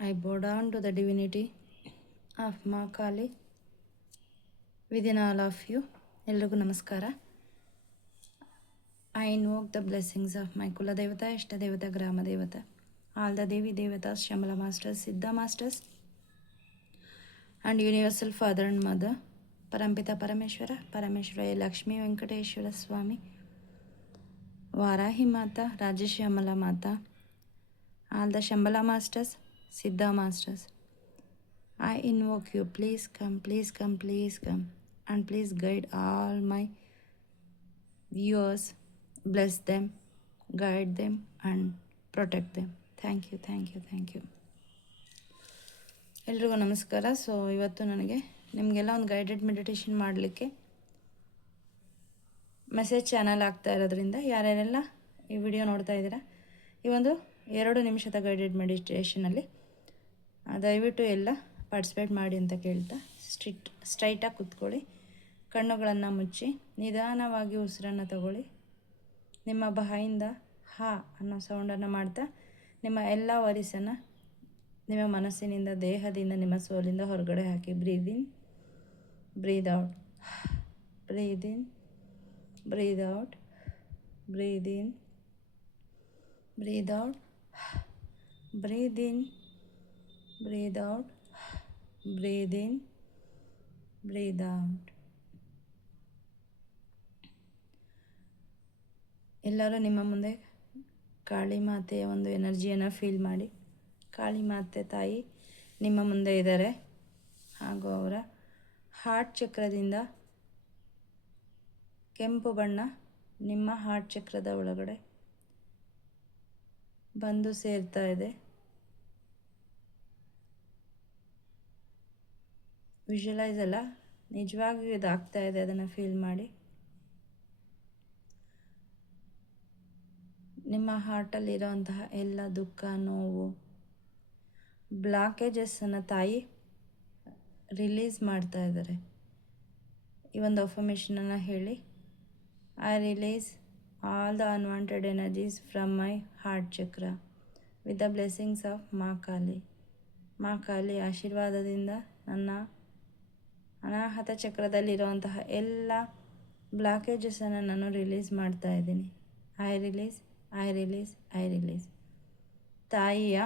I bow down to the divinity of Ma Kali within all of you. ಎಲ್ರಿಗೂ ನಮಸ್ಕಾರ. I invoke the blessings of my Kula Devata, Ishta Devata, Grama Devata, all the Devi Devatas, Shamala Masters, Siddha Masters, and Universal Father and Mother, Parampita Parameshwara, Parameshwara Lakshmi Venkateshwara Swami, Varahi Mata, Rajesh Shamala Mata, all the Shambhala Masters, Siddha Masters. I invoke you, please come, please come, please come, and please guide all my viewers, bless them, guide them, and protect them. Thank you, thank you, thank you. ಎಲ್ರಿಗೂ ನಮಸ್ಕಾರ. So ಇವತ್ತು ನನಗೆ ನಿಮಗೆಲ್ಲ ಒಂದು guided meditation ಮಾಡಲಿಕ್ಕೆ message channel ಆಗ್ತಾ ಇರೋದ್ರಿಂದ ಯಾರ್ಯಾರೆಲ್ಲ ಈ ವಿಡಿಯೋ ನೋಡ್ತಾ ಇದ್ದೀರಾ, ಈ ಒಂದು 2 ನಿಮಿಷದ ಗೈಡೆಡ್ ಮೆಡಿಟೇಷನಲ್ಲಿ ದಯವಿಟ್ಟು ಎಲ್ಲ ಪಾರ್ಟಿಸಿಪೇಟ್ ಮಾಡಿ ಅಂತ ಕೇಳ್ತಾ ಸ್ಟ್ರೈಟಾಗಿ ಕೂತ್ಕೊಳ್ಳಿ, ಕಣ್ಣುಗಳನ್ನು ಮುಚ್ಚಿ ನಿಧಾನವಾಗಿ ಉಸಿರನ್ನು ತಗೊಳ್ಳಿ. ನಿಮ್ಮ ಬಾಯಿಂದ ಹಾ ಅನ್ನೋ ಸೌಂಡನ್ನು ಮಾಡ್ತಾ ನಿಮ್ಮ ಎಲ್ಲ ವರಿಸನ್ನು ನಿಮ್ಮ ಮನಸ್ಸಿನಿಂದ, ದೇಹದಿಂದ, ನಿಮ್ಮ ಸೋಲಿಂದ ಹೊರಗಡೆ ಹಾಕಿ. ಬ್ರೀದ್ ಇನ್, ಬ್ರೀದ್ ಔಟ್, ಬ್ರೀದ್ ಇನ್, ಬ್ರೀದ್ ಔಟ್, ಬ್ರೀದ್ ಇನ್, ಬ್ರೀದ್ ಔಟ್, ಬ್ರೀದ್ ಇನ್, ಬ್ರೀದ್ ಔಟ್, ಬ್ರೀದ್ ಇನ್, ಬ್ರೀದ್ ಔಟ್. ಎಲ್ಲರೂ ನಿಮ್ಮ ಮುಂದೆ ಕಾಳಿ ಮಾತೆಯ ಒಂದು ಎನರ್ಜಿಯನ್ನು ಫೀಲ್ ಮಾಡಿ. ಕಾಳಿ ಮಾತೆ ತಾಯಿ ನಿಮ್ಮ ಮುಂದೆ ಇದ್ದಾರೆ ಹಾಗೂ ಅವರ ಹಾರ್ಟ್ ಚಕ್ರದಿಂದ ಕೆಂಪು ಬಣ್ಣ ನಿಮ್ಮ ಹಾರ್ಟ್ ಚಕ್ರದ ಒಳಗಡೆ ಬಂದು ಸೇರ್ತಾ ಇದೆ. ವಿಜುವಲೈಸ್ ಅಲ್ಲ, ನಿಜವಾಗಿಯೂ ಇದಾಗ್ತಾ ಇದೆ, ಅದನ್ನು ಫೀಲ್ ಮಾಡಿ. ನಿಮ್ಮ ಹಾರ್ಟಲ್ಲಿರೋಂತಹ ಎಲ್ಲ ದುಃಖ, ನೋವು, ಬ್ಲಾಕೇಜಸ್ಸನ್ನು ತಾಯಿ ರಿಲೀಸ್ ಮಾಡ್ತಾ ಇದ್ದಾರೆ. ಈ ಒಂದು ಅಫರ್ಮೇಷನನ್ನು ಹೇಳಿ, I release all the unwanted energies from my heart ಚಕ್ರ with the blessings of Maa Kali. ಮಾ ಕಾಳಿ ಆಶೀರ್ವಾದದಿಂದ ನನ್ನ ಅನಾಹತ ಚಕ್ರದಲ್ಲಿರುವಂತಹ ಎಲ್ಲ ಬ್ಲಾಕೇಜಸನ್ನು ನಾನು ರಿಲೀಸ್ ಮಾಡ್ತಾ ಇದ್ದೀನಿ. I release, I release, I release. ತಾಯಿಯ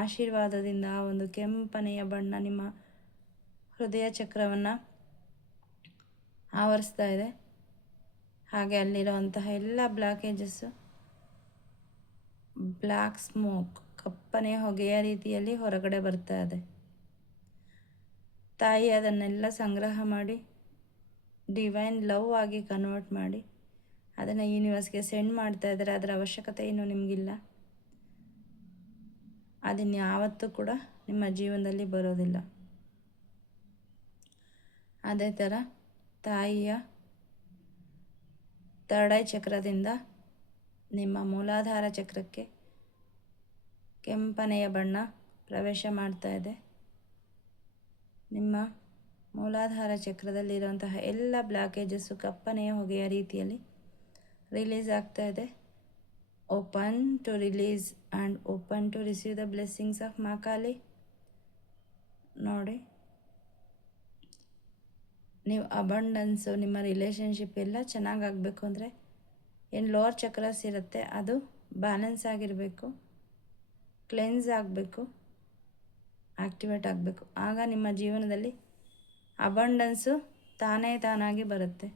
ಆಶೀರ್ವಾದದಿಂದ ಒಂದು ಕೆಂಪನೆಯ ಬಣ್ಣ ನಿಮ್ಮ ಹೃದಯ ಚಕ್ರವನ್ನು ಆವರಿಸ್ತಾ ಇದೆ. ಹಾಗೆ ಅಲ್ಲಿರುವಂತಹ ಎಲ್ಲ ಬ್ಲಾಕೇಜಸ್ಸು ಬ್ಲ್ಯಾಕ್ ಸ್ಮೋಕ್, ಕಪ್ಪನೆಯ ಹೊಗೆಯ ರೀತಿಯಲ್ಲಿ ಹೊರಗಡೆ ಬರ್ತಾ ಇದೆ. ತಾಯಿ ಅದನ್ನೆಲ್ಲ ಸಂಗ್ರಹ ಮಾಡಿ ಡಿವೈನ್ ಲವ್ ಆಗಿ ಕನ್ವರ್ಟ್ ಮಾಡಿ ಅದನ್ನು ಯೂನಿವರ್ಸ್ಗೆ ಸೆಂಡ್ ಮಾಡ್ತಾ ಇದ್ದಾರೆ. ಅದರ ಅವಶ್ಯಕತೆ ಇನ್ನೂ ನಿಮಗಿಲ್ಲ. ಅದನ್ಯಾವತ್ತೂ ಕೂಡ ನಿಮ್ಮ ಜೀವನದಲ್ಲಿ ಬರೋದಿಲ್ಲ. ಅದೇ ಥರ ತಾಯಿಯ ಥರ್ಡ್ ಐ ಚಕ್ರದಿಂದ ನಿಮ್ಮ ಮೂಲಾಧಾರ ಚಕ್ರಕ್ಕೆ ಕೆಂಪನೆಯ ಬಣ್ಣ ಪ್ರವೇಶ ಮಾಡ್ತಾ ಇದೆ. ನಿಮ್ಮ ಮೂಲಾಧಾರ ಚಕ್ರದಲ್ಲಿರುವಂತಹ ಎಲ್ಲ ಬ್ಲಾಕೇಜಸ್ಸು ಕಪ್ಪನೆಯ ಹೊಗೆಯ ರೀತಿಯಲ್ಲಿ ರಿಲೀಸ್ ಆಗ್ತಾ ಇದೆ. Open to release and open to receive the blessings of Maa Kali. ನೋಡಿ, ನೀವು ಅಬಂಡೆನ್ಸು, ನಿಮ್ಮ ರಿಲೇಷನ್ಶಿಪ್ ಎಲ್ಲ ಚೆನ್ನಾಗಾಗಬೇಕು ಅಂದರೆ ಏನು ಲೋವರ್ ಚಕ್ರಸ್ ಇರುತ್ತೆ ಅದು ಬ್ಯಾಲೆನ್ಸ್ ಆಗಿರಬೇಕು, ಕ್ಲೆನ್ಸ್ ಆಗಬೇಕು, ಆ್ಯಕ್ಟಿವೇಟ್ ಆಗಬೇಕು. ಆಗ ನಿಮ್ಮ ಜೀವನದಲ್ಲಿ ಅಬಂಡೆನ್ಸು ತಾನಾಗಿ ಬರುತ್ತೆ.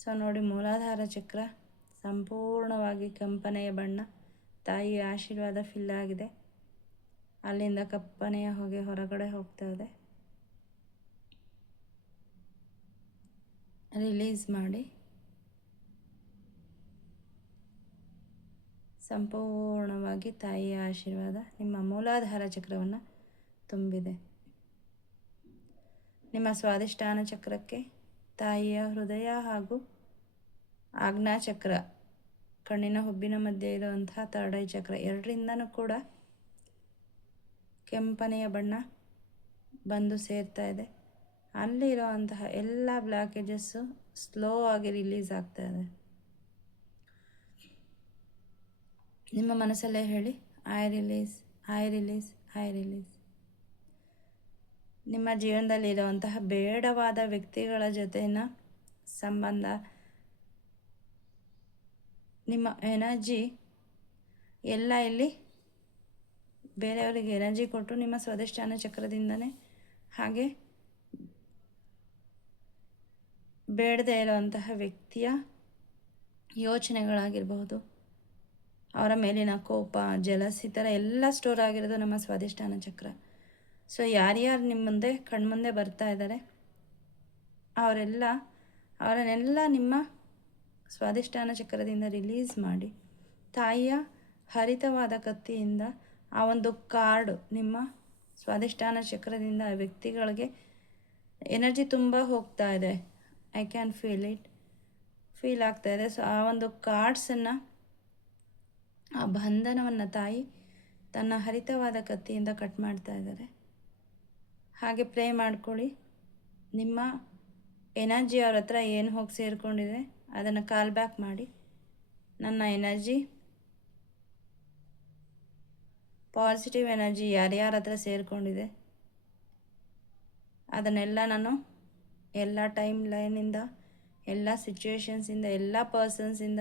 ಸೊ ನೋಡಿ, ಮೂಲಾಧಾರ ಚಕ್ರ ಸಂಪೂರ್ಣವಾಗಿ ಕಂಪನೆಯ ಬಣ್ಣ, ತಾಯಿಯ ಆಶೀರ್ವಾದ ಫಿಲ್ ಆಗಿದೆ. ಅಲ್ಲಿಂದ ಕಪ್ಪನೆಯ ಹೊಗೆ ಹೊರಗಡೆ ಹೋಗ್ತಾ ಇದೆ. ರಿಲೀಸ್ ಮಾಡಿ. ಸಂಪೂರ್ಣವಾಗಿ ತಾಯಿಯ ಆಶೀರ್ವಾದ ನಿಮ್ಮ ಮೂಲಾಧಾರ ಚಕ್ರವನ್ನು ತುಂಬಿದೆ. ನಿಮ್ಮ ಸ್ವಾದಿಷ್ಠಾನ ಚಕ್ರಕ್ಕೆ ತಾಯಿಯ ಹೃದಯ ಹಾಗೂ ಆಜ್ಞಾ ಚಕ್ರ, ಕಣ್ಣಿನ ಹುಬ್ಬಿನ ಮಧ್ಯೆ ಇರುವಂತಹ ಥರ್ಡ್ ಐ ಚಕ್ರ, ಎರಡರಿಂದನೂ ಕೂಡ ಕೆಂಪನೆಯ ಬಣ್ಣ ಬಂದು ಸೇರ್ತಾ ಇದೆ. ಅಲ್ಲಿರುವಂತಹ ಎಲ್ಲ ಬ್ಲಾಕೇಜಸ್ಸು ಸ್ಲೋ ಆಗಿ ರಿಲೀಸ್ ಆಗ್ತಾ ಇದೆ. ನಿಮ್ಮ ಮನಸ್ಸಲ್ಲೇ ಹೇಳಿ, I release, I release, I release. ನಿಮ್ಮ ಜೀವನದಲ್ಲಿ ಇರುವಂತಹ ಬೇಡವಾದ ವ್ಯಕ್ತಿಗಳ ಜೊತೆನ ಸಂಬಂಧ, ನಿಮ್ಮ ಎನರ್ಜಿ ಎಲ್ಲ ಇಲ್ಲಿ ಬೇರೆಯವರಿಗೆ ಎನರ್ಜಿ ಕೊಟ್ಟು ನಿಮ್ಮ ಸ್ವಾಧಿಷ್ಠಾನ ಚಕ್ರದಿಂದನೇ, ಹಾಗೆ ಬೇಡದೇ ಇರುವಂತಹ ವ್ಯಕ್ತಿಯ ಯೋಚನೆಗಳಾಗಿರಬಹುದು, ಅವರ ಮೇಲಿನ ಕೋಪ, ಜಲಸ್, ಈ ಥರ ಎಲ್ಲ ಸ್ಟೋರ್ ಆಗಿರೋದು ನಮ್ಮ ಸ್ವಾಧಿಷ್ಠಾನ ಚಕ್ರ. ಸೊ ಯಾರ್ಯಾರು ನಿಮ್ಮ ಮುಂದೆ ಕಣ್ಮುಂದೆ ಬರ್ತಾ ಇದ್ದಾರೆ ಅವರನ್ನೆಲ್ಲ ನಿಮ್ಮ ಸ್ವಾಧಿಷ್ಠಾನ ಚಕ್ರದಿಂದ ರಿಲೀಸ್ ಮಾಡಿ, ತಾಯಿಯ ಹರಿತವಾದ ಕತ್ತಿಯಿಂದ ಆ ಒಂದು ಕಾರ್ಡು ನಿಮ್ಮ ಸ್ವಾಧಿಷ್ಠಾನ ಚಕ್ರದಿಂದ ಆ ವ್ಯಕ್ತಿಗಳಿಗೆ ಎನರ್ಜಿ ತುಂಬ ಹೋಗ್ತಾ ಇದೆ. ಐ ಕ್ಯಾನ್ ಫೀಲ್ ಆಗ್ತಾ ಇದೆ. ಸೊ ಆ ಒಂದು ಕಾರ್ಡ್ಸನ್ನು, ಆ ಬಂಧನವನ್ನು ತಾಯಿ ತನ್ನ ಹರಿತವಾದ ಕತ್ತಿಯಿಂದ ಕಟ್ ಮಾಡ್ತಾ ಇದ್ದಾರೆ. ಹಾಗೆ ಪ್ರೇ ಮಾಡ್ಕೊಳ್ಳಿ. ನಿಮ್ಮ ಎನರ್ಜಿ ಅವ್ರ ಹತ್ರ ಏನು ಹೋಗಿ ಸೇರಿಕೊಂಡಿದೆ ಅದನ್ನು ಕಾಲ್ ಬ್ಯಾಕ್ ಮಾಡಿ. ನನ್ನ ಎನರ್ಜಿ, ಪಾಸಿಟಿವ್ ಎನರ್ಜಿ ಯಾರ್ಯಾರ ಹತ್ರ ಸೇರಿಕೊಂಡಿದೆ ಅದನ್ನೆಲ್ಲ ನಾನು ಎಲ್ಲ ಟೈಮ್ ಲೈನಿಂದ, ಎಲ್ಲ ಸಿಚುವೇಶನ್ಸಿಂದ, ಎಲ್ಲ ಪರ್ಸನ್ಸಿಂದ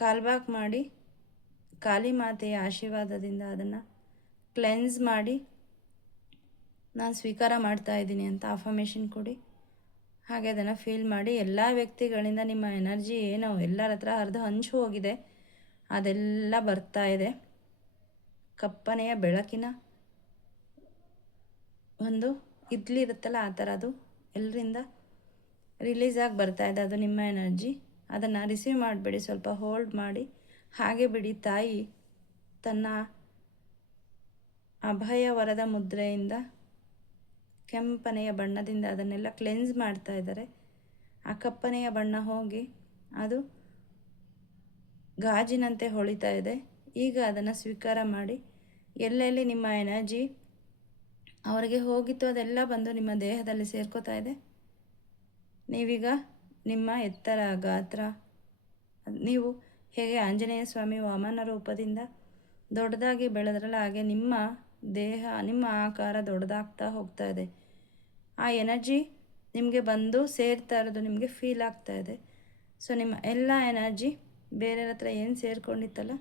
ಕಾಲ್ ಬ್ಯಾಕ್ ಮಾಡಿ, ಕಾಳಿ ಮಾತೆಯ ಆಶೀರ್ವಾದದಿಂದ ಅದನ್ನು ಕ್ಲೆನ್ಸ್ ಮಾಡಿ ನಾನು ಸ್ವೀಕಾರ ಮಾಡ್ತಾ ಇದ್ದೀನಿ ಅಂತ ಅಫರ್ಮೇಷನ್ ಕೊಡಿ. ಹಾಗೆ ಅದನ್ನು ಫೀಲ್ ಮಾಡಿ. ಎಲ್ಲ ವ್ಯಕ್ತಿಗಳಿಂದ ನಿಮ್ಮ ಎನರ್ಜಿ ಏನೋ ಎಲ್ಲರ ಹತ್ರ ಹರಿದು ಹಂಚು ಹೋಗಿದೆ, ಅದೆಲ್ಲ ಬರ್ತಾ ಇದೆ. ಕಪ್ಪನೆಯ ಬೆಳಕಿನ ಒಂದು ಇರುತ್ತಲ್ಲ, ಆ ಥರ ಅದು ಎಲ್ಲರಿಂದ ರಿಲೀಸ್ ಆಗಿ ಬರ್ತಾ ಇದೆ. ಅದು ನಿಮ್ಮ ಎನರ್ಜಿ. ಅದನ್ನು ರಿಸೀವ್ ಮಾಡಬೇಡಿ, ಸ್ವಲ್ಪ ಹೋಲ್ಡ್ ಮಾಡಿ, ಹಾಗೆ ಬಿಡಿ. ತಾಯಿ ತನ್ನ ಅಭಯ ವರದ ಮುದ್ರೆಯಿಂದ ಕೆಂಪನೆಯ ಬಣ್ಣದಿಂದ ಅದನ್ನೆಲ್ಲ ಕ್ಲೆನ್ಸ್ ಮಾಡ್ತಾ ಇದ್ದಾರೆ. ಆ ಕಪ್ಪನೆಯ ಬಣ್ಣ ಹೋಗಿ ಅದು ಗಾಜಿನಂತೆ ಹೊಳಿತಾ ಇದೆ. ಈಗ ಅದನ್ನು ಸ್ವೀಕಾರ ಮಾಡಿ. ಎಲ್ಲೆಲ್ಲಿ ನಿಮ್ಮ ಎನರ್ಜಿ ಅವರಿಗೆ ಹೋಗಿತ್ತು ಅದೆಲ್ಲ ಬಂದು ನಿಮ್ಮ ದೇಹದಲ್ಲಿ ಸೇರ್ಕೋತಾ ಇದೆ. ನೀವೀಗ ನಿಮ್ಮ ಎತ್ತರ, ಗಾತ್ರ, ನೀವು ಹೇಗೆ ಆಂಜನೇಯ ಸ್ವಾಮಿ ವಾಮನ ರೂಪದಿಂದ ದೊಡ್ಡದಾಗಿ ಬೆಳೆದ್ರಲ್ಲ, ಹಾಗೆ ನಿಮ್ಮ ದೇಹ, ನಿಮ್ಮ ಆಕಾರ ದೊಡ್ಡದಾಗ್ತಾ ಹೋಗ್ತಾ ಇದೆ. ಆ ಎನರ್ಜಿ ನಿಮಗೆ ಬಂದು ಸೇರ್ತಾ ಇರೋದು ನಿಮಗೆ ಫೀಲ್ ಆಗ್ತಾ ಇದೆ. ಸೊ ನಿಮ್ಮ ಎಲ್ಲ ಎನರ್ಜಿ ಬೇರೆಯವ್ರ ಹತ್ರ ಏನು ಸೇರಿಕೊಂಡಿತ್ತಲ್ಲ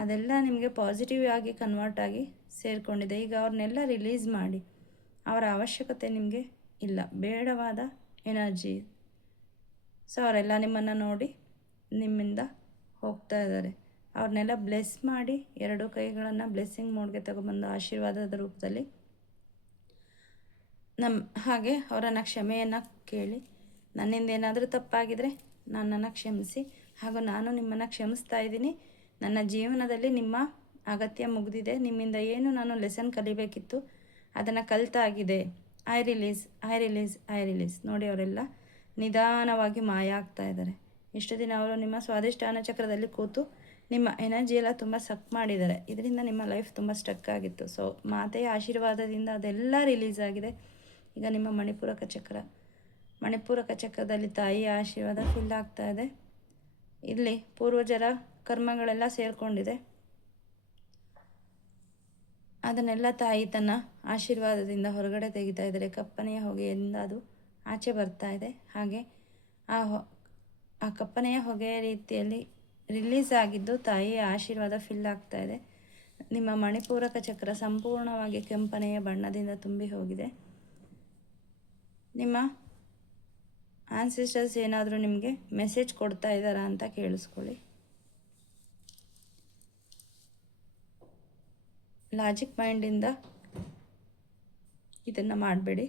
ಅದೆಲ್ಲ ನಿಮಗೆ ಪಾಸಿಟಿವ್ ಆಗಿ ಕನ್ವರ್ಟ್ ಆಗಿ ಸೇರಿಕೊಂಡಿದೆ. ಈಗ ಅವ್ರನ್ನೆಲ್ಲ ರಿಲೀಸ್ ಮಾಡಿ. ಅವರ ಅವಶ್ಯಕತೆ ನಿಮಗೆ ಇಲ್ಲ, ಬೇಡವಾದ ಎನರ್ಜಿ. ಸೊ ಅವರೆಲ್ಲ ನಿಮ್ಮನ್ನು ನೋಡಿ ನಿಮ್ಮಿಂದ ಹೋಗ್ತಾ ಇದ್ದಾರೆ. ಅವ್ರನ್ನೆಲ್ಲ ಬ್ಲೆಸ್ ಮಾಡಿ, ಎರಡು ಕೈಗಳನ್ನು ಬ್ಲೆಸ್ಸಿಂಗ್ ಮೋಡ್ಗೆ ತಗೊಬಂದು ಆಶೀರ್ವಾದದ ರೂಪದಲ್ಲಿ ಹಾಗೆ ಅವರನ್ನು ಕ್ಷಮೆಯನ್ನು ಕೇಳಿ. ನನ್ನಿಂದ ಏನಾದರೂ ತಪ್ಪಾಗಿದ್ದರೆ ನನ್ನನ್ನು ಕ್ಷಮಿಸಿ, ಹಾಗೂ ನಾನು ನಿಮ್ಮನ್ನು ಕ್ಷಮಿಸ್ತಾ ಇದ್ದೀನಿ. ನನ್ನ ಜೀವನದಲ್ಲಿ ನಿಮ್ಮ ಅಗತ್ಯ ಮುಗಿದಿದೆ. ನಿಮ್ಮಿಂದ ಏನು ನಾನು ಲೆಸನ್ ಕಲಿಬೇಕಿತ್ತು ಅದನ್ನು ಕಲಿತಾಗಿದೆ. I release, I release, I release. ನೋಡಿ, ಅವರೆಲ್ಲ ನಿಧಾನವಾಗಿ ಮಾಯ ಆಗ್ತಾ ಇದ್ದಾರೆ. ಇಷ್ಟು ದಿನ ಅವರು ನಿಮ್ಮ ಸ್ವಾಧಿಷ್ಠಾನ ಚಕ್ರದಲ್ಲಿ ಕೂತು ನಿಮ್ಮ ಎನರ್ಜಿ ಎಲ್ಲ ತುಂಬ ಸಕ್ ಮಾಡಿದ್ದಾರೆ. ಇದರಿಂದ ನಿಮ್ಮ ಲೈಫ್ ತುಂಬ ಸ್ಟಕ್ ಆಗಿತ್ತು. ಸೊ ಮಾತೆಯ ಆಶೀರ್ವಾದದಿಂದ ಅದೆಲ್ಲ ರಿಲೀಸ್ ಆಗಿದೆ. ಈಗ ನಿಮ್ಮ ಮಣಿಪೂರಕ ಚಕ್ರದಲ್ಲಿ ತಾಯಿಯ ಆಶೀರ್ವಾದ ಫಿಲ್ ಆಗ್ತಾ ಇದೆ. ಇಲ್ಲಿ ಪೂರ್ವಜರ ಕರ್ಮಗಳೆಲ್ಲ ಸೇರಿಕೊಂಡಿದೆ. ಅದನ್ನೆಲ್ಲ ತಾಯಿ ತನ್ನ ಆಶೀರ್ವಾದದಿಂದ ಹೊರಗಡೆ ತೆಗಿತಾ ಇದ್ದಾರೆ. ಕಪ್ಪನೆಯ ಹೊಗೆಯಿಂದ ಅದು ಆಚೆ ಬರ್ತಾ ಇದೆ. ಹಾಗೆ ಆ ಕಪ್ಪನೆಯ ಹೊಗೆಯ ರೀತಿಯಲ್ಲಿ ರಿಲೀಸ್ ಆಗಿದ್ದು ತಾಯಿಯ ಆಶೀರ್ವಾದ ಫಿಲ್ ಆಗ್ತಾ ಇದೆ. ನಿಮ್ಮ ಮಣಿಪೂರಕ ಚಕ್ರ ಸಂಪೂರ್ಣವಾಗಿ ಕೆಂಪನೆಯ ಬಣ್ಣದಿಂದ ತುಂಬಿ ಹೋಗಿದೆ. ನಿಮ್ಮ ಆನ್ಸೆಸ್ಟರ್ಸ್ ಏನಾದರೂ ನಿಮಗೆ ಮೆಸೇಜ್ ಕೊಡ್ತಾ ಇದ್ದಾರಾ ಅಂತ ಕೇಳಿಸ್ಕೊಳ್ಳಿ. ಲಾಜಿಕ್ ಮೈಂಡಿಂದ ಇದನ್ನು ಮಾಡಬೇಡಿ.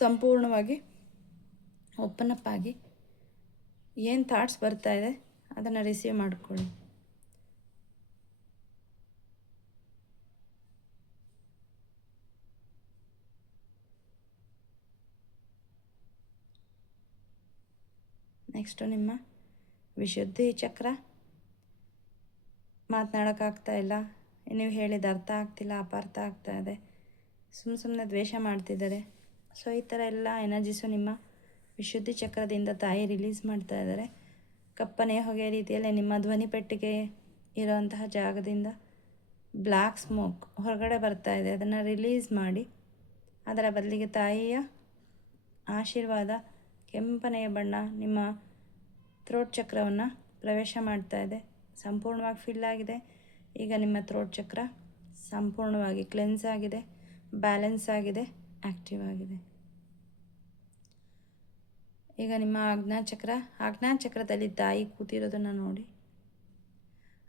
ಸಂಪೂರ್ಣವಾಗಿ ಓಪನ್ ಅಪ್ ಆಗಿ ಏನು ಥಾಟ್ಸ್ ಬರ್ತಾ ಇದೆ ಅದನ್ನು ರಿಸೀವ್ ಮಾಡಿಕೊಳ್ಳಿ. ನೆಕ್ಸ್ಟು ನಿಮ್ಮ ವಿಶುದ್ಧಿ ಚಕ್ರ. ಮಾತನಾಡೋಕ್ಕಾಗ್ತಾ ಇಲ್ಲ, ನೀವು ಹೇಳಿದ ಅರ್ಥ ಆಗ್ತಿಲ್ಲ, ಅಪಾರ್ಥ ಆಗ್ತಾ ಇದೆ, ಸುಮ್ಮನೆ ದ್ವೇಷ ಮಾಡ್ತಿದ್ದಾರೆ. ಸೊ ಈ ಥರ ಎಲ್ಲ ಎನರ್ಜೀಸು ನಿಮ್ಮ ವಿಶುದ್ಧಿ ಚಕ್ರದಿಂದ ತಾಯಿ ರಿಲೀಸ್ ಮಾಡ್ತಾ ಇದ್ದಾರೆ. ಕಪ್ಪನೆಯ ಹೊಗೆ ರೀತಿಯಲ್ಲಿ ನಿಮ್ಮ ಧ್ವನಿ ಪೆಟ್ಟಿಗೆ ಇರೋಂತಹ ಜಾಗದಿಂದ ಬ್ಲ್ಯಾಕ್ ಸ್ಮೋಕ್ ಹೊರಗಡೆ ಬರ್ತಾ ಇದೆ. ಅದನ್ನು ರಿಲೀಸ್ ಮಾಡಿ ಅದರ ಬದಲಿಗೆ ತಾಯಿಯ ಆಶೀರ್ವಾದ ಕೆಂಪನೆಯ ಬಣ್ಣ ನಿಮ್ಮ ಥ್ರೋಟ್ ಚಕ್ರವನ್ನು ಪ್ರವೇಶ ಮಾಡ್ತಾ ಇದೆ. ಸಂಪೂರ್ಣವಾಗಿ ಫಿಲ್ ಆಗಿದೆ. ಈಗ ನಿಮ್ಮ ಥ್ರೋಟ್ ಚಕ್ರ ಸಂಪೂರ್ಣವಾಗಿ ಕ್ಲೆನ್ಸ್ ಆಗಿದೆ, ಬ್ಯಾಲೆನ್ಸ್ ಆಗಿದೆ, ಆ್ಯಕ್ಟಿವ್ ಆಗಿದೆ. ಈಗ ನಿಮ್ಮ ಆಜ್ಞಾಚಕ್ರದಲ್ಲಿ ತಾಯಿ ಕೂತಿರೋದನ್ನು ನೋಡಿ,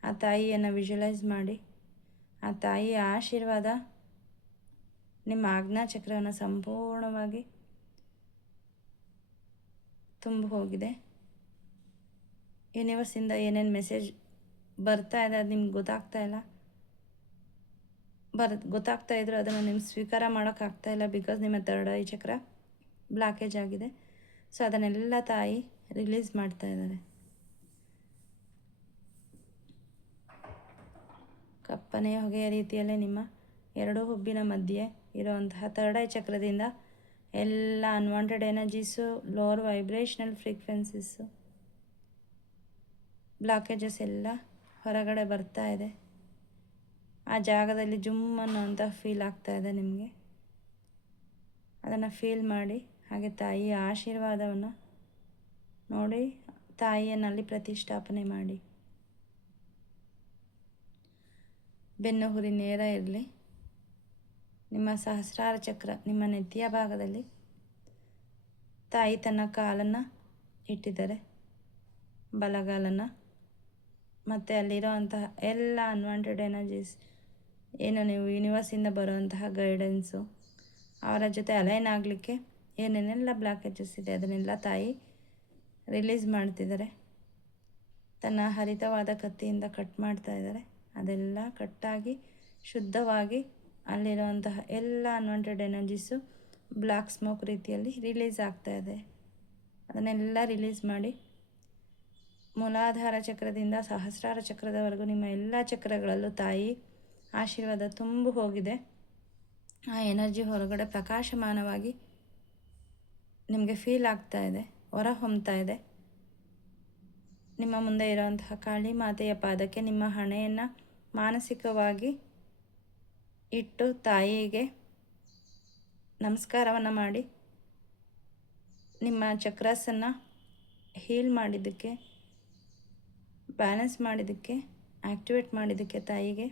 ಆ ತಾಯಿಯನ್ನು ವಿಜುವಲೈಸ್ ಮಾಡಿ. ಆ ತಾಯಿಯ ಆಶೀರ್ವಾದ ನಿಮ್ಮ ಆಜ್ಞಾಚಕ್ರವನ್ನು ಸಂಪೂರ್ಣವಾಗಿ ತುಂಬ ಹೋಗಿದೆ. ಯೂನಿವರ್ಸಿಂದ ಏನೇನು ಮೆಸೇಜ್ ಬರ್ತಾ ಇದೆ ಅದು ನಿಮ್ಗೆ ಗೊತ್ತಾಗ್ತಾ ಇಲ್ಲ. ಗೊತ್ತಾಗ್ತಾ ಇದ್ರು ಅದನ್ನು ನಿಮ್ಗೆ ಸ್ವೀಕಾರ ಮಾಡೋಕ್ಕಾಗ್ತಾ ಇಲ್ಲ. ಬಿಕಾಸ್ ನಿಮ್ಮ ಥರ್ಡ್ ಐ ಚಕ್ರ ಬ್ಲಾಕೇಜ್ ಆಗಿದೆ. ಸೊ ಅದನ್ನೆಲ್ಲ ತಾಯಿ ರಿಲೀಸ್ ಮಾಡ್ತಾ ಇದ್ದಾರೆ. ಕಪ್ಪನೆಯ ಹೊಗೆಯ ರೀತಿಯಲ್ಲೇ ನಿಮ್ಮ ಎರಡೂ ಹುಬ್ಬಿನ ಮಧ್ಯೆ ಇರುವಂತಹ ಥರ್ಡ್ ಐ ಚಕ್ರದಿಂದ ಎಲ್ಲ unwanted energies, lower vibrational frequencies, blockages ಎಲ್ಲ ಹೊರಗಡೆ ಬರ್ತಾ ಇದೆ. ಆ ಜಾಗದಲ್ಲಿ ಜುಮ್ ಅನ್ನೋಂಥ ಫೀಲ್ ಆಗ್ತಾ ಇದೆ ನಿಮಗೆ. ಅದನ್ನು ಫೀಲ್ ಮಾಡಿ. ಹಾಗೆ ತಾಯಿಯ ಆಶೀರ್ವಾದವನ್ನು ನೋಡಿ ತಾಯಿಯನ್ನಲ್ಲಿ ಪ್ರತಿಷ್ಠಾಪನೆ ಮಾಡಿ. ಬೆನ್ನು ಹುರಿ ನೇರ ಇರಲಿ. ನಿಮ್ಮ ಸಹಸ್ರಾರ ಚಕ್ರ ನಿಮ್ಮ ನೆತ್ತಿಯ ಭಾಗದಲ್ಲಿ ತಾಯಿ ತನ್ನ ಕಾಲನ್ನು ಇಟ್ಟಿದ್ದಾರೆ, ಬಲಗಾಲನ್ನು. ಮತ್ತು ಅಲ್ಲಿರೋಂತಹ ಎಲ್ಲ ಅನ್ವಾಂಟೆಡ್ ಎನರ್ಜೀಸ್ ಏನು ನೀವು ಯೂನಿವರ್ಸಿಂದ ಬರುವಂತಹ ಗೈಡೆನ್ಸು, ಅವರ ಜೊತೆ ಅಲೈನ್ ಆಗಲಿಕ್ಕೆ ಏನೇನೆಲ್ಲ ಬ್ಲಾಕೇಜಸ್ ಇದೆ ಅದನ್ನೆಲ್ಲ ತಾಯಿ ರಿಲೀಸ್ ಮಾಡ್ತಿದ್ದಾರೆ. ತನ್ನ ಹರಿತವಾದ ಕತ್ತಿಯಿಂದ ಕಟ್ ಮಾಡ್ತಾ ಇದ್ದಾರೆ. ಅದೆಲ್ಲ ಕಟ್ಟಾಗಿ ಶುದ್ಧವಾಗಿ ಅಲ್ಲಿರುವಂತಹ ಎಲ್ಲ ಅನ್ವಾಂಟೆಡ್ ಎನರ್ಜೀಸು ಬ್ಲ್ಯಾಕ್ ಸ್ಮೋಕ್ ರೀತಿಯಲ್ಲಿ ರಿಲೀಸ್ ಆಗ್ತಾ ಇದೆ. ಅದನ್ನೆಲ್ಲ ರಿಲೀಸ್ ಮಾಡಿ ಮೂಲಾಧಾರ ಚಕ್ರದಿಂದ ಸಹಸ್ರಾರ ಚಕ್ರದವರೆಗೂ ನಿಮ್ಮ ಎಲ್ಲ ಚಕ್ರಗಳಲ್ಲೂ ತಾಯಿ ಆಶೀರ್ವಾದ ತುಂಬ ಹೋಗಿದೆ. ಆ ಎನರ್ಜಿ ಹೊರಗಡೆ ಪ್ರಕಾಶಮಾನವಾಗಿ ನಿಮಗೆ ಫೀಲ್ ಆಗ್ತಾ ಇದೆ, ಹೊರ ಹೊಮ್ತಾ ಇದೆ. ನಿಮ್ಮ ಮುಂದೆ ಇರುವಂತಹ ಕಾಳಿ ಮಾತೆಯ ಪಾದಕ್ಕೆ ನಿಮ್ಮ ಹಣೆಯನ್ನು ಮಾನಸಿಕವಾಗಿ ಇಟ್ಟು ತಾಯಿಗೆ ನಮಸ್ಕಾರವನ್ನು ಮಾಡಿ ನಿಮ್ಮ ಚಕ್ರಸನ್ನು ಹೀಲ್ ಮಾಡಿದ್ದಕ್ಕೆ, ಬ್ಯಾಲೆನ್ಸ್ ಮಾಡಿದ್ದಕ್ಕೆ, ಆ್ಯಕ್ಟಿವೇಟ್ ಮಾಡಿದ್ದಕ್ಕೆ ತಾಯಿಗೆ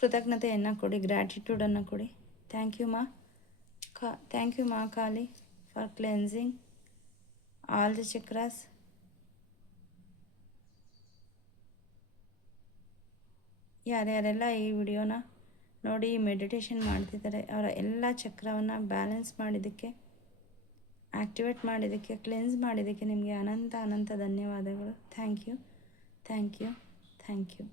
ಕೃತಜ್ಞತೆಯನ್ನು ಕೊಡಿ, ಗ್ರ್ಯಾಟಿಟ್ಯೂಡನ್ನು ಕೊಡಿ. Thank you Ma Kali for cleansing all the chakras. ಯಾರ್ಯಾರೆಲ್ಲ ಈ ವಿಡಿಯೋನ ನೋಡಿ ಮೆಡಿಟೇಷನ್ ಮಾಡ್ತಿದ್ದಾರೆ ಅವರ ಎಲ್ಲ ಚಕ್ರವನ್ನು ಬ್ಯಾಲೆನ್ಸ್ ಮಾಡಿದ್ದಕ್ಕೆ, ಆ್ಯಕ್ಟಿವೇಟ್ ಮಾಡಿದ್ದಕ್ಕೆ, ಕ್ಲೆನ್ಸ್ ಮಾಡಿದ್ದಕ್ಕೆ ನಿಮಗೆ ಅನಂತ ಧನ್ಯವಾದಗಳು. Thank you.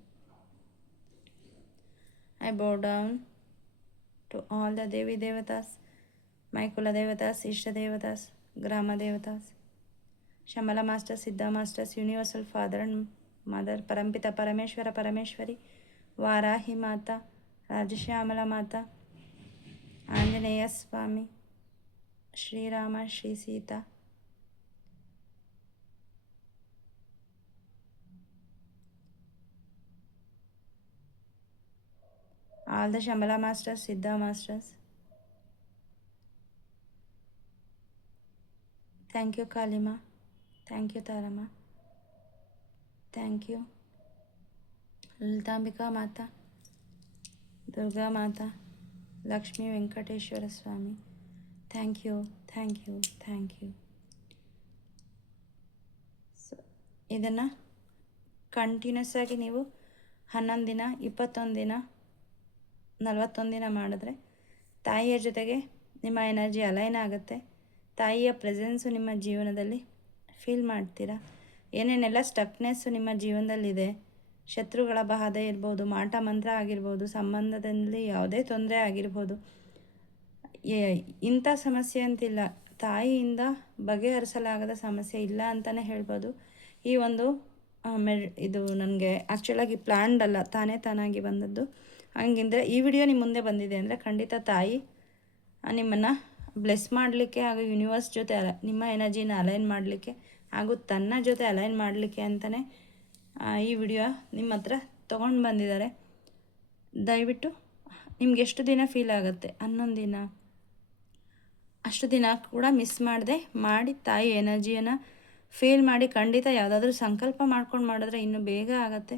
I bow down to all the Devi Devatas, my Kula Devatas, Ishta Devatas, Grama Devatas, Shamala Masters, Siddha Masters, Universal Father and Mother, Parampita Parameshwara Parameshwari, Varahi Mata, Rajashyamala Mata, Anjaneya Swami, Shri Rama, Shri Sita, all the Shambhala Masters, Siddha Masters. Thank you Kalima, thank you Tarama, thank you Lalitambika Mata, Durga Mata, Lakshmi Venkateshwara Swami. Thank you. So ಇದನ್ನು continuous ಆಗಿ ನೀವು 11 ದಿನ, 21 ದಿನ, 41 ದಿನ ಮಾಡಿದ್ರೆ ತಾಯಿಯ ಜೊತೆಗೆ ನಿಮ್ಮ ಎನರ್ಜಿ ಅಲೈನ್ ಆಗುತ್ತೆ. ತಾಯಿಯ ಪ್ರೆಸೆನ್ಸು ನಿಮ್ಮ ಜೀವನದಲ್ಲಿ ಫೀಲ್ ಮಾಡ್ತೀರಾ. ಏನೇನೆಲ್ಲ ಸ್ಟಕ್ನೆಸ್ಸು ನಿಮ್ಮ ಜೀವನದಲ್ಲಿದೆ, ಶತ್ರುಗಳ ಬಾಧೆ ಇರ್ಬೋದು, ಮಾಟ ಮಂತ್ರ ಆಗಿರ್ಬೋದು, ಸಂಬಂಧದಲ್ಲಿ ಯಾವುದೇ ತೊಂದರೆ ಆಗಿರ್ಬೋದು, ಇಂಥ ಸಮಸ್ಯೆ ಅಂತಿಲ್ಲ, ತಾಯಿಯಿಂದ ಬಗೆಹರಿಸಲಾಗದ ಸಮಸ್ಯೆ ಇಲ್ಲ ಅಂತಲೇ ಹೇಳ್ಬೋದು. ಈ ಒಂದು ಇದು ನನಗೆ ಆ್ಯಕ್ಚುಲಾಗಿ ಪ್ಲ್ಯಾಂಡ್ ಅಲ್ಲ, ತಾನಾಗಿ ಬಂದದ್ದು. ಹಂಗಿಂದರೆ ಈ ವಿಡಿಯೋ ನಿಮ್ಮ ಮುಂದೆ ಬಂದಿದೆ ಅಂದರೆ ಖಂಡಿತ ತಾಯಿ ನಿಮ್ಮನ್ನು ಬ್ಲೆಸ್ ಮಾಡಲಿಕ್ಕೆ ಹಾಗೂ ಯೂನಿವರ್ಸ್ ಜೊತೆ ನಿಮ್ಮ ಎನರ್ಜಿನ ಅಲೈನ್ ಮಾಡಲಿಕ್ಕೆ ಹಾಗೂ ತನ್ನ ಜೊತೆ ಅಲೈನ್ ಮಾಡಲಿಕ್ಕೆ ಅಂತಲೇ ಈ ವಿಡಿಯೋ ನಿಮ್ಮ ಹತ್ರ ತೊಗೊಂಡು ಬಂದಿದ್ದಾರೆ. ದಯವಿಟ್ಟು ನಿಮ್ಗೆ ಎಷ್ಟು ದಿನ ಫೀಲ್ ಆಗುತ್ತೆ, 11 ದಿನ ಅಷ್ಟು ದಿನ ಕೂಡ ಮಿಸ್ ಮಾಡಿ ತಾಯಿ ಎನರ್ಜಿಯನ್ನು ಫೀಲ್ ಮಾಡಿ ಖಂಡಿತ ಯಾವುದಾದ್ರೂ ಸಂಕಲ್ಪ ಮಾಡ್ಕೊಂಡು ಮಾಡಿದ್ರೆ ಇನ್ನೂ ಬೇಗ ಆಗುತ್ತೆ.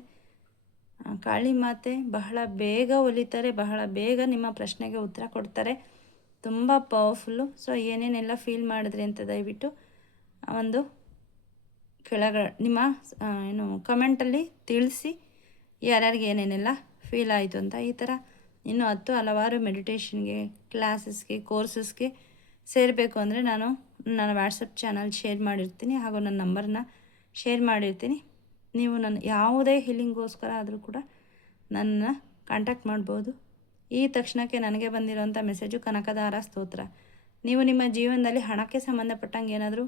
ಕಾಳಿ ಮಾತೆ ಬಹಳ ಬೇಗ ಒಲಿತಾರೆ, ಬಹಳ ಬೇಗ ನಿಮ್ಮ ಪ್ರಶ್ನೆಗೆ ಉತ್ತರ ಕೊಡ್ತಾರೆ. ತುಂಬ ಪವರ್ಫುಲ್ಲು. ಸೊ ಏನೇನೆಲ್ಲ ಫೀಲ್ ಮಾಡಿದ್ರಿ ಅಂತ ದಯವಿಟ್ಟು ಒಂದು ನಿಮ್ಮ ಕಮೆಂಟಲ್ಲಿ ತಿಳಿಸಿ, ಯಾರ್ಯಾರಿಗೆ ಏನೇನೆಲ್ಲ ಫೀಲ್ ಆಯಿತು ಅಂತ. ಈ ಥರ ಇನ್ನೂ ಹಲವಾರು ಮೆಡಿಟೇಷನ್ಗೆ, ಕ್ಲಾಸಸ್ಗೆ, ಕೋರ್ಸಸ್ಗೆ ಸೇರಬೇಕು ಅಂದರೆ ನಾನು ನನ್ನ ವಾಟ್ಸಪ್ ಚಾನಲ್ ಶೇರ್ ಮಾಡಿರ್ತೀನಿ, ಹಾಗೂ ನನ್ನ ನಂಬರ್ನ ಶೇರ್ ಮಾಡಿರ್ತೀನಿ. ನೀವು ನನ್ನ ಯಾವುದೇ ಹೀಲಿಂಗ್ಗೋಸ್ಕರ ಆದರೂ ಕೂಡ ನನ್ನ ಕಾಂಟ್ಯಾಕ್ಟ್ ಮಾಡ್ಬೋದು. ಈ ತಕ್ಷಣಕ್ಕೆ ನನಗೆ ಬಂದಿರೋಂಥ ಮೆಸೇಜು ಕನಕದಾರ ಸ್ತೋತ್ರ. ನೀವು ನಿಮ್ಮ ಜೀವನದಲ್ಲಿ ಹಣಕ್ಕೆ ಸಂಬಂಧಪಟ್ಟಂಗೆ ಏನಾದರೂ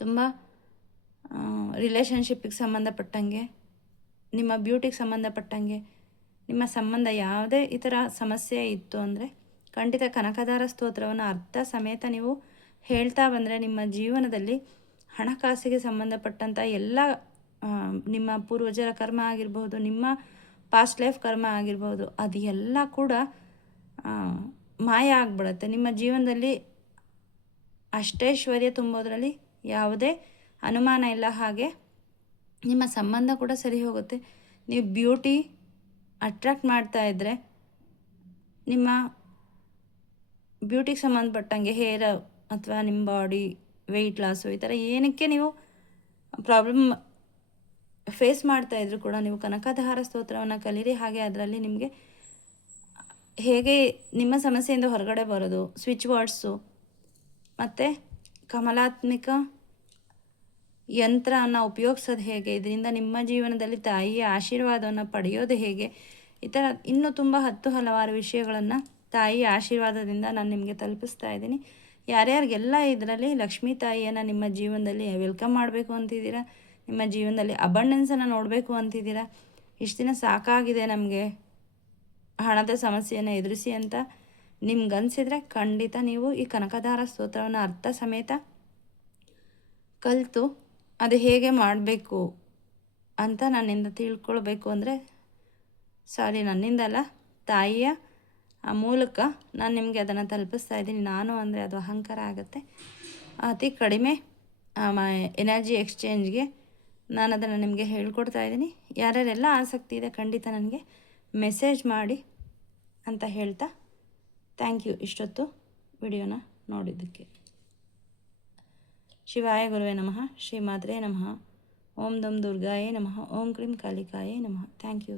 ತುಂಬ ರಿಲೇಷನ್ಶಿಪ್ಪಿಗೆ ಸಂಬಂಧಪಟ್ಟಂಗೆ, ನಿಮ್ಮ ಬ್ಯೂಟಿಗೆ ಸಂಬಂಧಪಟ್ಟಂಗೆ, ನಿಮ್ಮ ಸಂಬಂಧ ಯಾವುದೇ ಈ ಥರ ಸಮಸ್ಯೆ ಇತ್ತು ಅಂದರೆ ಖಂಡಿತ ಕನಕದಾರ ಸ್ತೋತ್ರವನ್ನು ಅರ್ಥ ಸಮೇತ ನೀವು ಹೇಳ್ತಾ ಬಂದರೆ ನಿಮ್ಮ ಜೀವನದಲ್ಲಿ ಹಣಕಾಸಿಗೆ ಸಂಬಂಧಪಟ್ಟಂಥ ಎಲ್ಲ ನಿಮ್ಮ ಪೂರ್ವಜರ ಕರ್ಮ ಆಗಿರ್ಬೋದು, ನಿಮ್ಮ ಪಾಸ್ಟ್ ಲೈಫ್ ಕರ್ಮ ಆಗಿರ್ಬೋದು, ಅದು ಎಲ್ಲ ಕೂಡ ಮಾಯ ಆಗಿಬಿಡುತ್ತೆ. ನಿಮ್ಮ ಜೀವನದಲ್ಲಿ ಅಷ್ಟೈಶ್ವರ್ಯ ತುಂಬೋದ್ರಲ್ಲಿ ಯಾವುದೇ ಅನುಮಾನ ಇಲ್ಲ. ಹಾಗೆ ನಿಮ್ಮ ಸಂಬಂಧ ಕೂಡ ಸರಿ ಹೋಗುತ್ತೆ. ನೀವು ಬ್ಯೂಟಿ ಅಟ್ರಾಕ್ಟ್ ಮಾಡ್ತಾ ಇದ್ದರೆ ನಿಮ್ಮ ಬ್ಯೂಟಿಗೆ ಸಂಬಂಧಪಟ್ಟಂಗೆ ಹೇರ್ ಅಥವಾ ನಿಮ್ಮ ಬಾಡಿ ವೆಯ್ಟ್ ಲಾಸು ಈ ಥರ ಏನಕ್ಕೆ ನೀವು ಪ್ರಾಬ್ಲಮ್ ಫೇಸ್ ಮಾಡ್ತಾಯಿದ್ರು ಕೂಡ ನೀವು ಕನಕದಾರ ಸ್ತೋತ್ರವನ್ನು ಕಲೀರಿ. ಹಾಗೆ ಅದರಲ್ಲಿ ನಿಮಗೆ ಹೇಗೆ ನಿಮ್ಮ ಸಮಸ್ಯೆಯಿಂದ ಹೊರಗಡೆ ಬರೋದು, ಸ್ವಿಚ್ ವರ್ಡ್ಸು ಮತ್ತು ಕಮಲಾತ್ಮಿಕ ಯಂತ್ರವನ್ನು ಉಪಯೋಗಿಸೋದು ಹೇಗೆ, ಇದರಿಂದ ನಿಮ್ಮ ಜೀವನದಲ್ಲಿ ತಾಯಿಯ ಆಶೀರ್ವಾದವನ್ನು ಪಡೆಯೋದು ಹೇಗೆ, ಈ ಥರ ಇನ್ನೂ ತುಂಬ ಹಲವಾರು ವಿಷಯಗಳನ್ನು ತಾಯಿಯ ಆಶೀರ್ವಾದದಿಂದ ನಾನು ನಿಮಗೆ ತಲುಪಿಸ್ತಾ ಇದ್ದೀನಿ. ಯಾರ್ಯಾರಿಗೆಲ್ಲ ಇದರಲ್ಲಿ ಲಕ್ಷ್ಮೀ ತಾಯಿಯನ್ನು ನಿಮ್ಮ ಜೀವನದಲ್ಲಿ ವೆಲ್ಕಮ್ ಮಾಡಬೇಕು ಅಂತಿದ್ದೀರಾ, ನಿಮ್ಮ ಜೀವನದಲ್ಲಿ ಅಬಂಡೆನ್ಸನ್ನು ನೋಡಬೇಕು ಅಂತಿದ್ದೀರಾ, ಇಷ್ಟು ದಿನ ಸಾಕಾಗಿದೆ ನಮಗೆ ಹಣದ ಸಮಸ್ಯೆಯನ್ನು ಎದುರಿಸಿ ಅಂತ ನಿಮ್ಗನ್ಸಿದ್ರೆ ಖಂಡಿತ ನೀವು ಈ ಕನಕದಾರ ಸ್ತೋತ್ರವನ್ನು ಅರ್ಥ ಸಮೇತ ಕಲಿತು ಅದು ಹೇಗೆ ಮಾಡಬೇಕು ಅಂತ ನನ್ನಿಂದ ತಿಳ್ಕೊಳ್ಬೇಕು ಅಂದರೆ, ನನ್ನಿಂದಲ್ಲ, ತಾಯಿಯ ಮೂಲಕ ನಾನು ನಿಮಗೆ ಅದನ್ನು ತಲುಪಿಸ್ತಾ ಇದ್ದೀನಿ. ನಾನು ಅಂದರೆ ಅದು ಅಹಂಕಾರ ಆಗುತ್ತೆ. ಅತಿ ಕಡಿಮೆ ಎನರ್ಜಿ ಎಕ್ಸ್ಚೇಂಜ್ಗೆ ನಾನು ಅದನ್ನು ನಿಮಗೆ ಹೇಳ್ಕೊಡ್ತಾ ಇದ್ದೀನಿ. ಯಾರ್ಯಾರೆಲ್ಲ ಆಸಕ್ತಿ ಇದೆ ಖಂಡಿತ ನನಗೆ ಮೆಸೇಜ್ ಮಾಡಿ ಅಂತ ಹೇಳ್ತಾ ಥ್ಯಾಂಕ್ ಯು ಇಷ್ಟೊತ್ತು ವಿಡಿಯೋನ ನೋಡಿದ್ದಕ್ಕೆ. ಶಿವಾಯ ಗುರುವೇ ನಮಃ, ಶ್ರೀ ಮಾತ್ರೇ ನಮಃ, ಓಂ ದಂ ದುರ್ಗಾಯೇ ನಮಃ, ಓಂ ಕ್ರೀಂ ಕಾಳಿಕಾಯೇ ನಮಃ. Thank you.